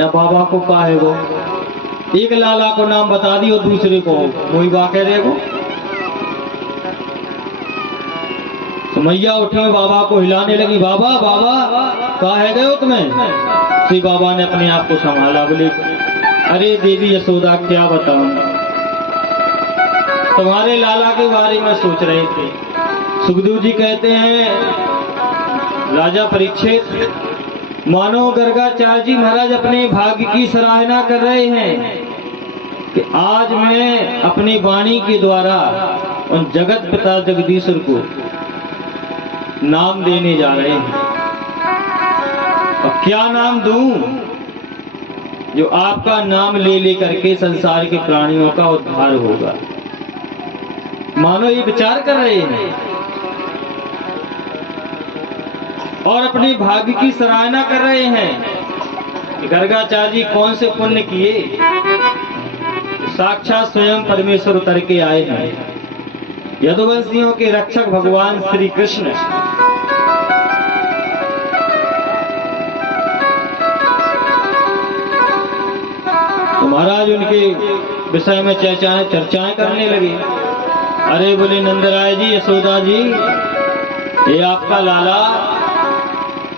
या बाबा को काहे गो? एक लाला को नाम बता दी और दूसरे को वही वाकई रहेगो। तो मैया उठी बाबा को हिलाने लगी, बाबा बाबा काहे गए हो तुम्हें? श्री बाबा ने अपने आप को संभाला, बोले अरे देवी यशोदा क्या बताऊं, तुम्हारे लाला के बारे में सोच रहे थे। सुखदेव जी कहते हैं राजा परीक्षित, मानो गर्गाचार्य जी महाराज अपने भाग्य की सराहना कर रहे हैं कि आज मैं अपनी वाणी के द्वारा उन जगत पिता जगदीश्वर को नाम देने जा रहे हैं। और क्या नाम दूं जो आपका नाम ले लेकर के संसार के प्राणियों का उद्धार होगा। मानो ये विचार कर रहे हैं और अपने भाग्य की सराहना कर रहे हैं कि गर्गाचार्य जी कौन से पुण्य किए, साक्षात स्वयं परमेश्वर उतर के आए हैं। यदुवंशियों के रक्षक भगवान श्री कृष्ण तो महाराज उनके विषय में चर्चाएं करने लगे। अरे बोले नंदराय जी, यशोदा जी, ये आपका लाला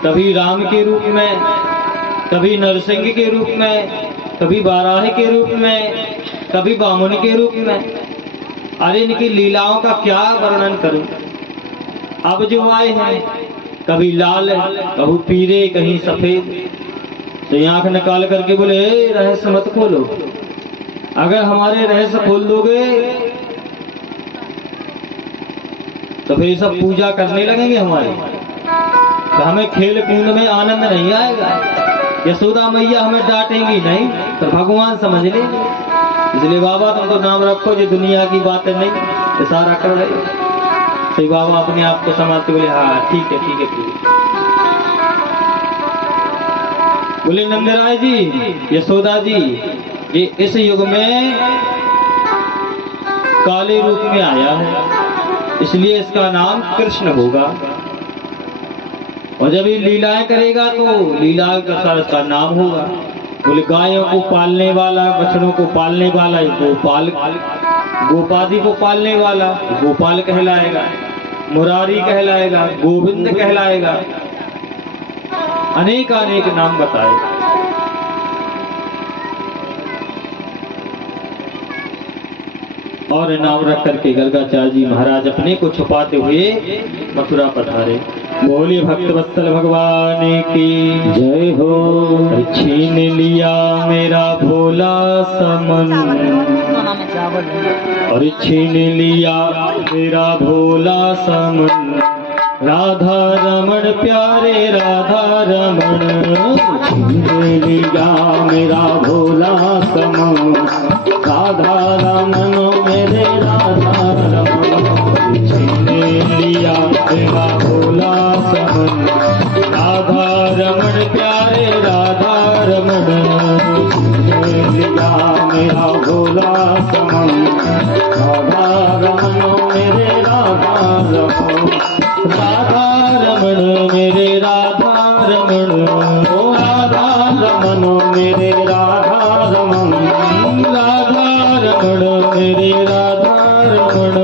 कभी राम के रूप में, कभी नरसिंह के रूप में, कभी बाराही के रूप में, कभी बामुन के रूप में। अरे इनकी लीलाओं का क्या वर्णन करूं। अब जो आए हैं कभी लाल, कभी पीले, कहीं सफेद, तो आंख निकाल करके बोले रहस्य मत खोलो, अगर हमारे रहस्य खोल दोगे तो फिर सब पूजा करने लगेंगे हमारे, तो हमें खेल कूद में आनंद नहीं आएगा। यशोदा मैया हमें डांटेंगी नहीं तो भगवान समझ लेंगे। इसलिए बाबा तुम तो नाम रखो, जो दुनिया की बातें नहीं इशारा कर रहे। तो बाबा अपने आप को संभालते बोले हाँ ठीक है ठीक है ठीक है। बोले नंदराय जी, यशोदा जी, ये इस युग में काले रूप में आया है, इसलिए इसका नाम कृष्ण होगा। और जब ये लीलाएं करेगा तो लीला का इसका नाम होगा। बोले गायों को पालने वाला, बछड़ों को पालने वाला गोपाल, गोपादी को पालने वाला गोपाल कहलाएगा, मुरारी कहलाएगा, गोविंद कहलाएगा, अनेक अनेक नाम बताए। और नाम रख करके गर्गाचार्य जी महाराज अपने को छुपाते हुए मथुरा पधारे। बोले भक्तवत्सल भगवान की जय हो। छीन लिया मेरा भोला समन, और छीन लिया मेरा भोला समन, राधा रमण प्यारे राधा रमण। छीन लिया मेरा भोला समन, राधा रमण मेरे राधा रमण। छीन लिया मेरा भोला समन, राधा रमण प्यारे राधा रमण। छीन लिया मेरा भोला समन, राधा रमण मेरे राधा रमण। राधा रमण मेरे राधा रमण, ओ राधा रमण मेरे राधा रमण। राधा रमण मेरे राधा रमण,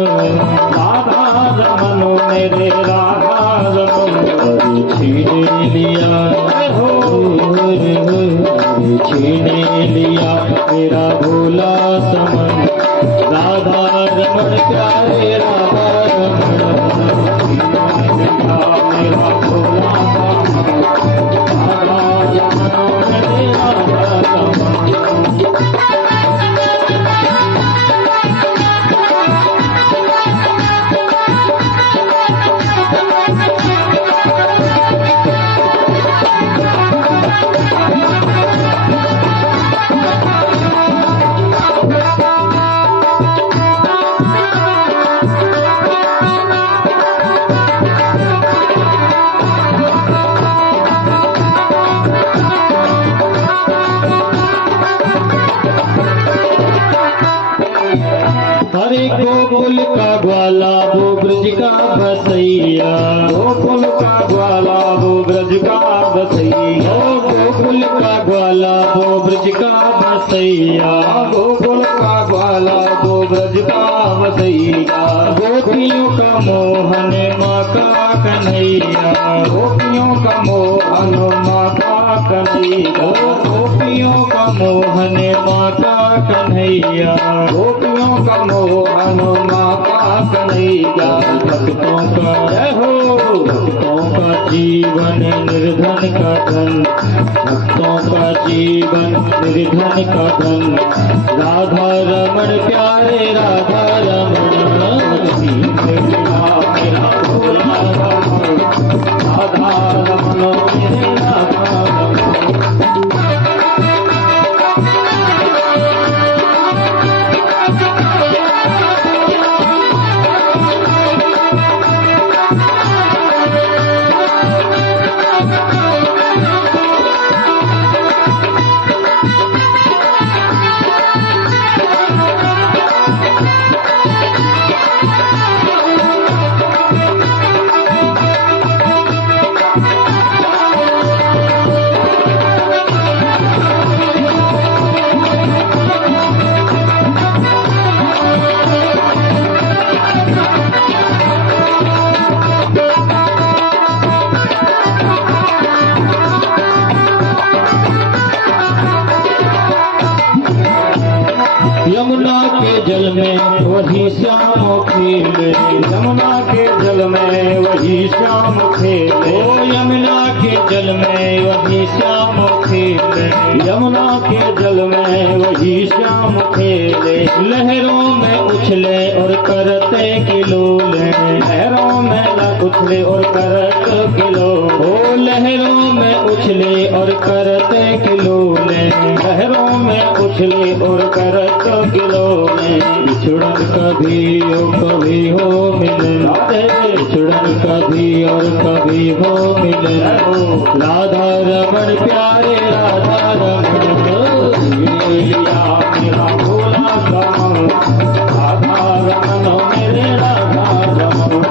राधा रमण मेरे राधा रमण। छीन लिया छीन लिया मेरा भोला समन, राधा रमण प्यारे राधा रमण। मेरा भोला समन, राधा रमण मेरे राधा रमण। हरे गोकुल का ग्वाला वो ब्रज का बसैया, गोकुल का ग्वाला वो ब्रज का बसैया। गोकुल का ग्वाला वो ब्रज का बसैया, गोकुल का ग्वाला वो ब्रज का बसैया, गोपियों का मोहन माँ का कन्हैया, गोपियों का मोहन माँ का कन्हैया, गोपियों का मोहन माँ का कन्हैया, गोपियों का मोहन माँ का कन्हैया। भक्तों का जय हो, भक्तों का जीवन निर्धन का धन, भक्तों का जीवन निर्धन का धन, राधा रमण प्यारे राधा रमण, मेरा भोला रमण, राधा रमण मेरे राधा रमण। यमुना के जल में वही श्याम खेले, यमुना के जल में वही श्याम खेले, ओ यमुना के जल में वही श्याम खेले, यमुना के जल में वही श्याम खेले, लहरों में उछले और करते किलोले, लहरों में न उछले और करत किलो, ओ लहरों में उछले और करते किलोले, लहरों में उछले और करत किलो में, बिछुड़न कभी और कभी हो मिले, बिछुड़न कभी और कभी हो मिले, राधा रमण प्यारे राधा रमण, लिया मेरा भोला रमण, राधा रमण मेरे राधा रमण।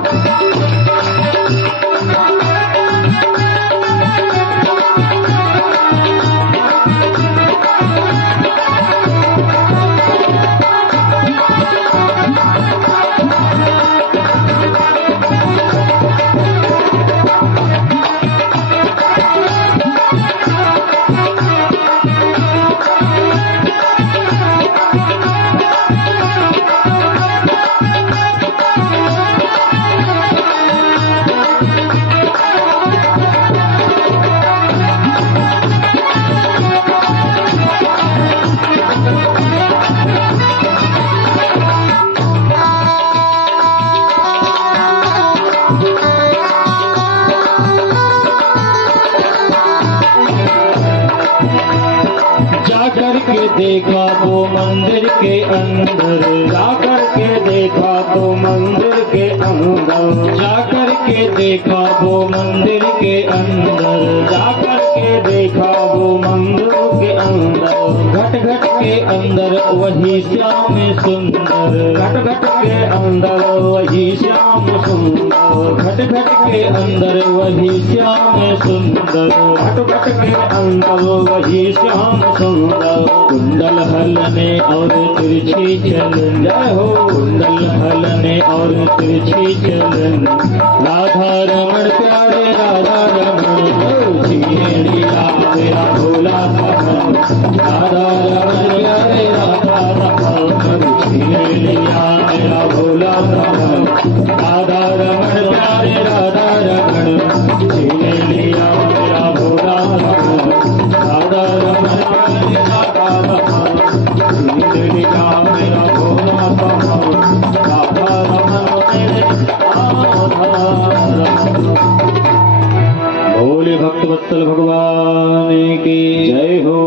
जाकर के देखा वो मंदिर के अंदर, जाकर के देखा तो मंदिर के अंदर, जाकर के देखा वो मंदिर के अंदर, जाकर के देखा वो मंदिर के अंदर, घट घट के अंदर वही श्याम सुंदर, घट घट के अंदर वही श्याम सुंदर, घट घट के अंदर वही श्याम सुंदर, घट घट के अंदर वही श्याम सुंदर, कुंडल हलने और तिरछी चलन, जय हो कुंडल हलने और तिरछी चलन, राधा रमण प्यारे राधा रमण, जिए लीला मेरा भोला रमण, राधा रमण प्यारे राधा रमण, जिए लीला मेरा भोला रमण, राधा रमण प्यारे राधा रमण, जिए लीला मेरा भोला रमण, राधा रमण प्यारे राधा रमण, जिए लीला मेरा भोला रमण, राधा रमण मेरे राधा रमण। भोले भक्त वत्सल भगवान की जय हो।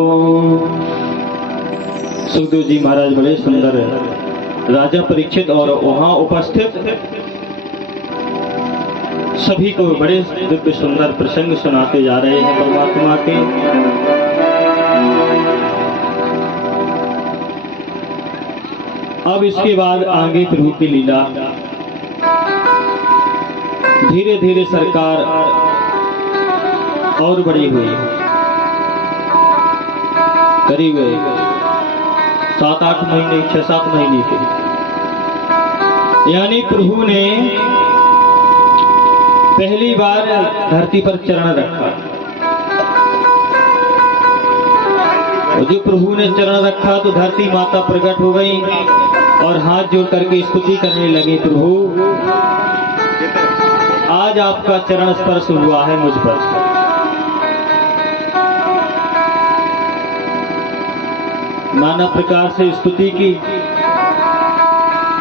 सुखदेव जी महाराज बड़े सुंदर राजा परीक्षित और वहां उपस्थित सभी को बड़े दिव्य सुंदर प्रसंग सुनाते जा रहे हैं परमात्मा के। अब इसके बाद आगे प्रभु की लीला धीरे धीरे सरकार और बड़ी हुई। करीब 7-8 महीने 6-7 महीने के, यानी प्रभु ने पहली बार धरती पर चरण रखा। और जो प्रभु ने चरण रखा तो धरती माता प्रकट हो गई और हाथ जोड़ करके स्तुति करने लगी, प्रभु आज आपका चरण स्पर्श हुआ है मुझ पर। नाना प्रकार से स्तुति की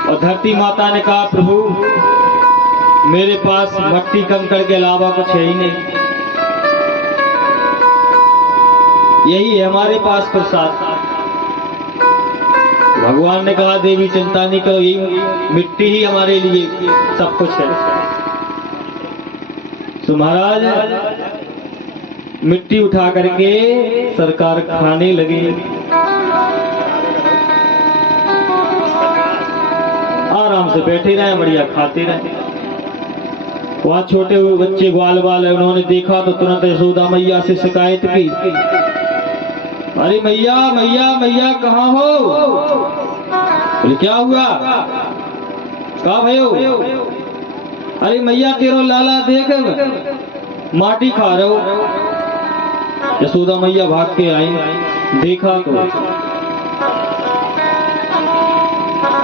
और धरती माता ने कहा, प्रभु मेरे पास मट्टी कंकड़ के अलावा कुछ है ही नहीं, यही है हमारे पास प्रसाद। भगवान ने कहा, देवी चिंता नहीं करो, यही मिट्टी ही हमारे लिए सब कुछ है। तो महाराज मिट्टी उठा करके सरकार खाने लगे। आराम से बैठे रहे, बढ़िया खाते रहे। वहां छोटे हुए बच्चे ग्वाल बाल है, उन्होंने देखा तो तुरंत यशोदा मैया से शिकायत की, अरे मैया मैया मैया कहाँ हो? बोले क्या हुआ? कहा भयो? अरे मैया तेरो लाला देख माटी खा रहे हो। यशोदा मैया भाग के आई, देखा तो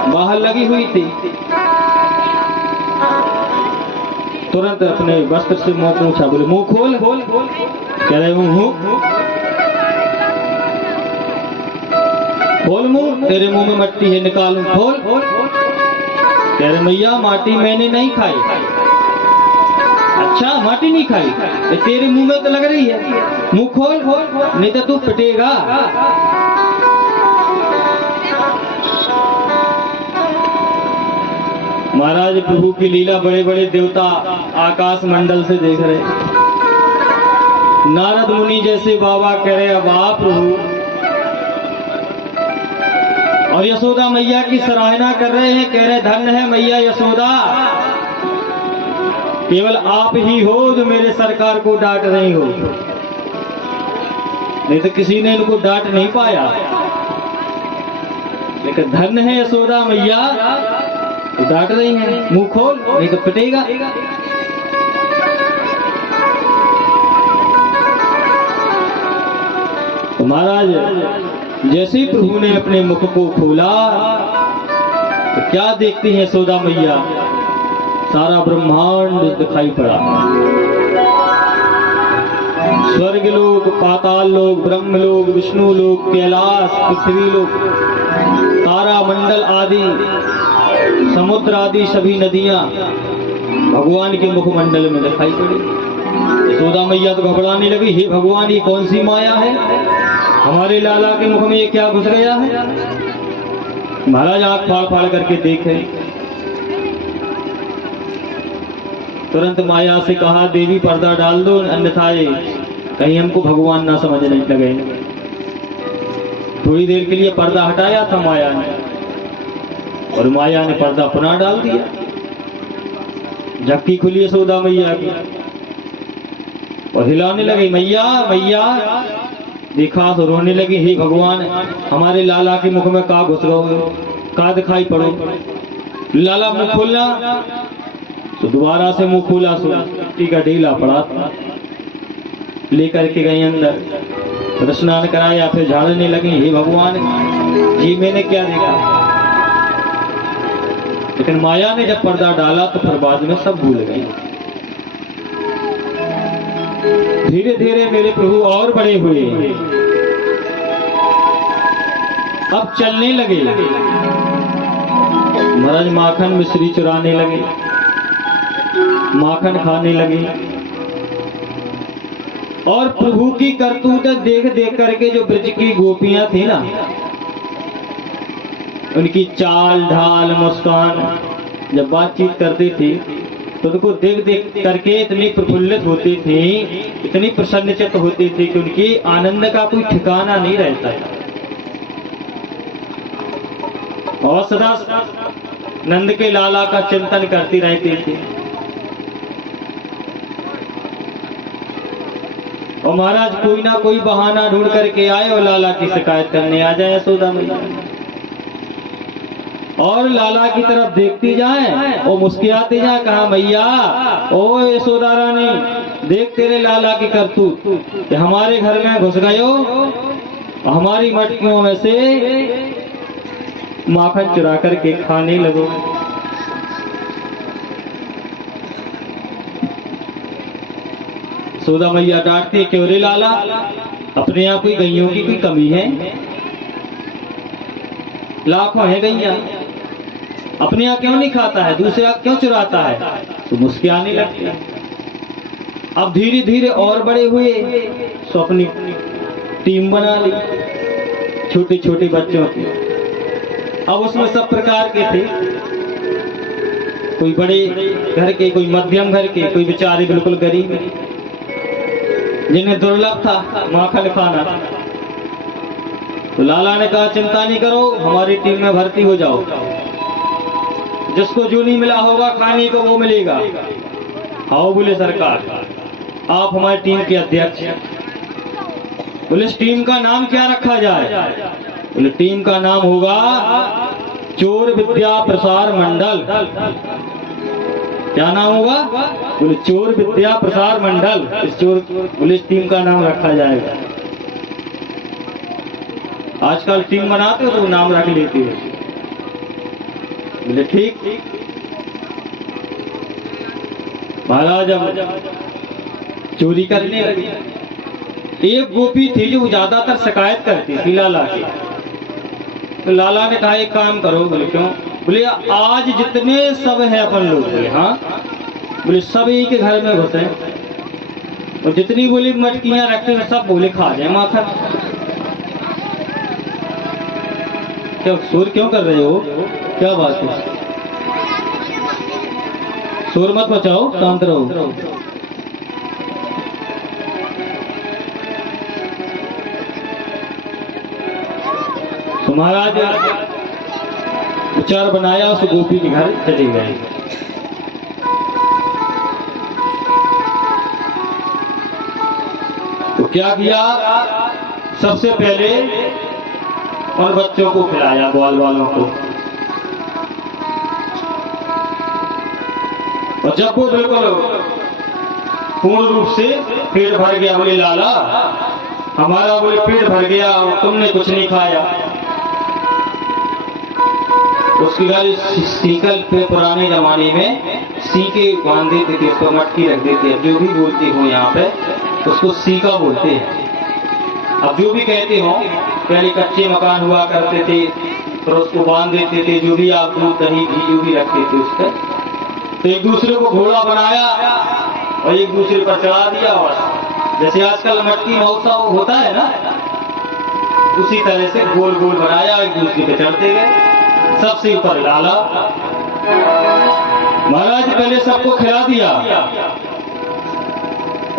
बाहर लगी हुई थी। तुरंत अपने वस्त्र से मुंह पूछा, बोले मुंह खोल। कह रहे हूँ खोल मुंह, तेरे मुंह में मट्टी है निकालूं, खोल। कह रहे मैया माटी मैंने नहीं खाई। अच्छा माटी नहीं खाई, तेरे मुंह में तो लग रही है, मुंह खोल नहीं तो तू पिटेगा। महाराज प्रभु की लीला बड़े बड़े देवता आकाश मंडल से देख रहे। नारद मुनि जैसे बाबा कह रहे, अब आप प्रभु, और यशोदा मैया की सराहना कर रहे हैं, कह रहे धन्य है मैया यशोदा, केवल आप ही हो जो मेरे सरकार को डांट रही हो, नहीं तो किसी ने इनको डांट नहीं पाया। लेकिन धन्य है यशोदा मैया, तो डांट रही हैं, मुंह खोल नहीं तो पिटेगा। तो महाराज जैसे ही प्रभु ने अपने मुख को खोला तो क्या देखती हैं यशोदा मैया? सारा ब्रह्मांड दिखाई पड़ा। स्वर्ग लोक, पाताल लोक, ब्रह्म लोक, विष्णु लोक, कैलाश, पृथ्वी लोक, तारा मंडल आदि, समुद्र आदि सभी नदियां भगवान के मुखमंडल में दिखाई पड़ी। यशोदा मैया तो घबराने लगी, हे भगवान ये कौन सी माया है, हमारे लाला के मुख में ये क्या घुस गया है? महाराज आंख फाड़ फाड़ करके देखे, तुरंत माया से कहा, देवी पर्दा डाल दो, अन्यथा ये कहीं हमको भगवान ना समझने लगे। थोड़ी देर के लिए पर्दा हटाया था माया ने, और माया ने पर्दा पुनः डाल दिया। झक्की खुली यशोदा मैया की और हिलाने लगी, मैया मैया। देखा तो रोने लगी, हे भगवान हमारे लाला के मुख में का घुस गए, का दिखाई पड़ो। लाला मुंह खोलना, तो दोबारा से मुंह खोला, सो मिट्टी का ढीला पड़ा था। लेकर के गए अंदर, स्नान कराया, फिर झाड़ने लगी, हे भगवान ये मैंने क्या देखा। लेकिन माया ने जब पर्दा डाला तो फिर बाद में सब भूल गई। धीरे धीरे मेरे प्रभु और बड़े हुए, अब चलने लगे। महाराज माखन मिश्री चुराने लगे, माखन खाने लगे, और प्रभु की करतूत देख देख करके जो ब्रज की गोपियां थी ना, उनकी चाल ढाल मुस्कान, जब बातचीत करते थे तो उनको देख देख करके इतनी प्रफुल्लित होती थी, इतनी प्रसन्नचित्त होती थी कि उनकी आनंद का कोई ठिकाना नहीं रहता है। और सदा नंद के लाला का चिंतन करती रहती थी। और महाराज कोई ना कोई बहाना ढूंढ करके आए और लाला की शिकायत करने आ जाए यशोदा मैया, और लाला की तरफ देखती जाए और मुस्कुराते जाए, कहा मैया ओ यशोदा रानी देख तेरे लाला की करतूत कि हमारे घर में घुस गए हो, हमारी मटकियों में से माखन चुरा करके खाने लगो। यशोदा मैया डांटती, क्यों रे लाला, अपने आप ही गैयों की कोई कमी है? लाखों है गैया, अपने यहाँ क्यों नहीं खाता है, दूसरे क्यों चुराता है? तो मुस्कुराने लगती। अब धीरे धीरे और बड़े हुए तो अपनी टीम बना ली छोटे छोटे बच्चों की। अब उसमें सब प्रकार के थे, कोई बड़े घर के, कोई मध्यम घर के, कोई बेचारे बिल्कुल गरीब, जिन्हें दुर्लभ था माखन खाना। तो लाला ने कहा चिंता नहीं करो, हमारी टीम में भर्ती हो जाओ, जिसको जो नहीं मिला होगा खाने को वो मिलेगा। आओ बोले सरकार, आप हमारी टीम के अध्यक्ष हैं। बोले इस टीम का नाम क्या रखा जाए? बोले टीम का नाम होगा चोर विद्या प्रसार मंडल। क्या नाम होगा? बोले चोर विद्या प्रसार मंडल। बोले इस टीम का नाम रखा जाएगा। आजकल टीम बनाते हो तो नाम रख लेती है। बोले ठीक। महाराज अब चोरी करने लगी। एक गोपी थी जो ज्यादातर शिकायत करती थी लाला की। तो लाला ने कहा एक काम करो। बोले क्यों? बोले आज जितने सब हैं अपन लोग, बोले हाँ, बोले सब एक के घर में घुसे और जितनी बोली मटकियां रखते हैं सब बोले खा जाए माखन। क्या शोर क्यों कर रहे हो? क्या बात है? शोर मत मचाओ, शांत रहो। तो महाराज विचार बनाया, उस गोपी के घर चले गए। तो क्या किया? सबसे पहले उन बच्चों को खिलाया, ग्वाल वालों को। और जब वो बिल्कुल पूर्ण रूप से पेट भर गया, बोले लाला हमारा बोले पेट भर गया और तुमने कुछ नहीं खाया। उसकी गाली सीकल पे पुराने जमाने में सीके बांध देते थे, उसको मटकी रख देते। अब जो भी बोलते हो यहाँ पे उसको सीका बोलते हैं। अब जो भी कहते हो, पहले कच्चे मकान हुआ करते थे तो उसको बांध देते थे, जो भी आप दूध दही घी जो भी रखते थे उस पर। तो एक दूसरे को घोड़ा बनाया और एक दूसरे पर चढ़ा दिया। और जैसे आजकल मटकी महोत्सव होता है ना, उसी तरह से गोल गोल बनाया, एक दूसरे पे चढ़ते गए। सबसे ऊपर लाला। महाराज पहले सबको खिला दिया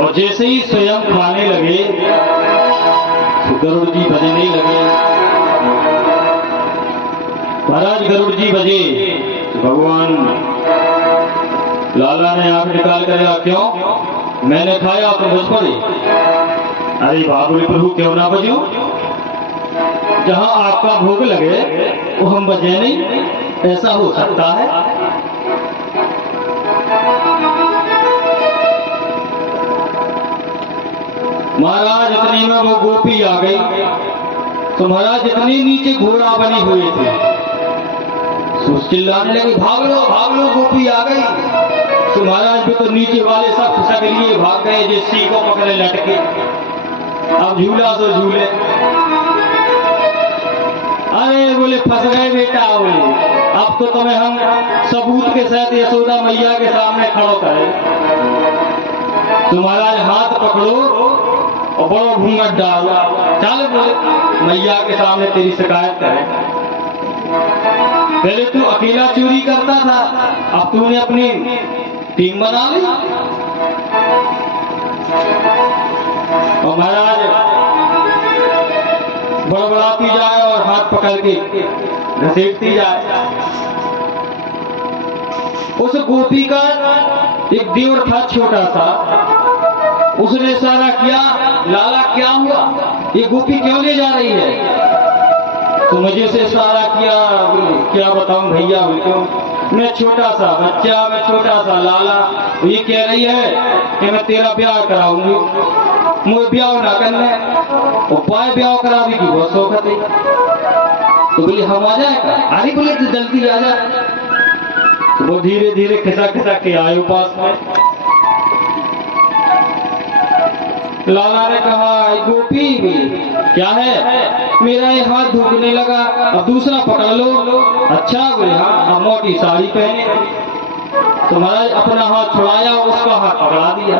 और जैसे ही स्वयं खाने लगे तो गरुड़ जी बजने लगे। महाराज गरुड़ जी बजे, भगवान लाला ने आंख निकाल कर कहा क्यों? मैंने खाया तो बज पड़े। अरे बाबुल प्रभु क्यों ना बजो? जहां आपका भोग लगे वो हम बजे नहीं, ऐसा हो सकता है? महाराज इतने में वो गोपी आ गई। तो महाराज इतने नीचे घोड़ा बने हुए थे, चिल्लाने लगे भाग लो गोपी आ गई। तो महाराज भी तो नीचे वाले सब खिसक लिए भाग गए, जो सी को पकड़े लटके। अब झूला तो झूले। अरे बोले फंस गए बेटा। बोले अब तो तुम्हें हम सबूत के साथ यशोदा मैया के सामने खड़ो करें। तो महाराज हाथ पकड़ो और बड़ो घूंघट डालो, चल बोले मैया के सामने तेरी शिकायत करें। पहले तू अकेला चोरी करता था, अब तूने अपनी टीम बना ली। और महाराज बड़बड़ाती जाए और हाथ पकड़ के घसीटती जाए। उस गोपी का एक देवर था छोटा सा, उसने इशारा किया लाला क्या हुआ, ये गोपी क्यों ले जा रही है? तो मुझे से इशारा किया, क्या बताऊं भैया, क्यों मैं छोटा सा बच्चा, मैं छोटा सा लाला, ये कह रही है कि मैं तेरा ब्याह कराऊंगी, मुझे ब्याह ना करने उपाय ब्याह करा भी की बहुत शौकत है। तो बोले हम आ जाएगा, अरे बोले तो जल्दी आ जा। तो वो धीरे धीरे खिसा खिसा के आए पास में। लाला ने कहा गोपी क्या है, मेरा ये हाथ धुकने लगा, अब दूसरा पकड़ लो। अच्छा बोले हाँ, अब मोटी साड़ी पहने। तो महाराज अपना हाथ छुड़ाया, उसका हाथ पकड़ा दिया।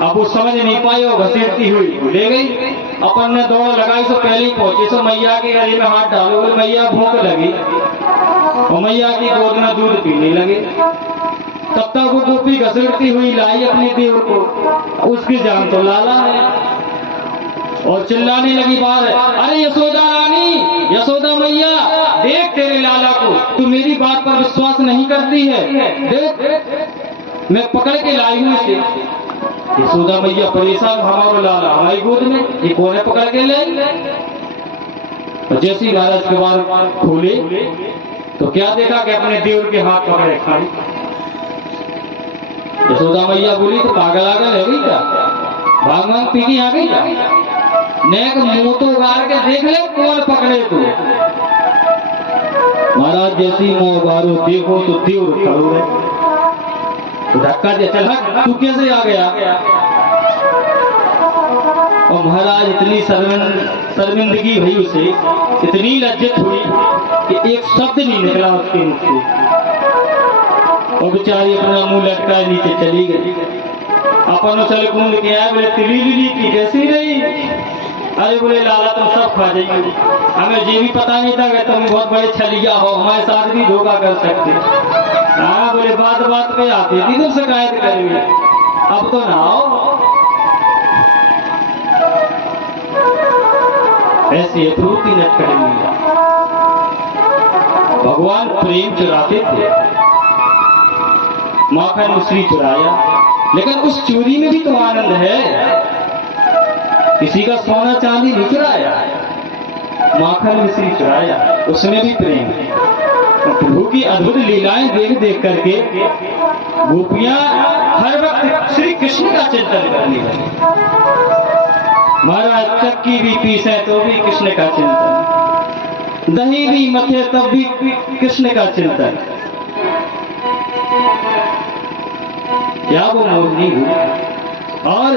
अब वो समझ नहीं पाई, वो घसीटती हुई ले गई। अपन ने दौड़ लगाई, तो पहले ही पहुंचे तो मैया के गले में हाथ डालो, मैया भूख लगी और मैया की गोद में दूध पीने लगे। तब तक वो गोपी घसीटती हुई लाई अपने देव को, उसकी जान तो लाला है। और चिल्लाने लगी बाहर, अरे यशोदा रानी, यशोदा मैया, देख तेरे लाला को, तू मेरी बात पर विश्वास नहीं करती है, देख मैं पकड़ के लाई हूं इसे। यशोदा मैया परेशान, हमारा लाला हमारी गोद में, ये कौन है पकड़ के ले। और जैसे ही महाराज के बार खोले तो क्या देखा कि अपने देवर के हाथ पकड़े खाई। यशोदा मैया बोली तो पागल आगल है गई क्या, भाग भाग पी के आ गई क्या, नेक मुंह तो उगार के देख ले कौन पकड़े तू। महाराज जैसी मुंह उगारो देखो तो देवर खड़ो है, तो धक्का दे, चल हट, तू कैसे आ गया। और महाराज इतनी शर्मिंदगी हुई उसे, इतनी लज्जित हुई कि एक शब्द नहीं निकला उसके मुख से। और बेचारी अपना मुंह लटका नीचे चली गई। अपन उछल कूद के आए, बोले तिली की कैसी रही। अरे बोले लाला तुम सब खा जाइए, हमें ये भी पता नहीं था कि तुम बहुत बड़े छलिया हो, हमारे साथ भी धोखा कर सकते। हाँ बोले बात बात पे आती थी तुम शिकायत करेंगे, अब तो ना आओ। ऐसी अथरूती नटखट लीला। भगवान प्रेम चुराते थे, माखन मिश्री चुराया, लेकिन उस चोरी में भी तो आनंद है। किसी का सोना चांदी नहीं चुराया, माखन मिश्री चुराया, उसमें भी प्रेम है। प्रभु की अद्भुत लीलाएं देख देख करके गोपियां हर वक्त श्री कृष्ण का चिंतन करने लगी। महाराज चक्की भी पीसे तो भी कृष्ण का चिंतन, दही भी मथे तब भी कृष्ण का चिंतन। क्या वो मोरनी हुई। और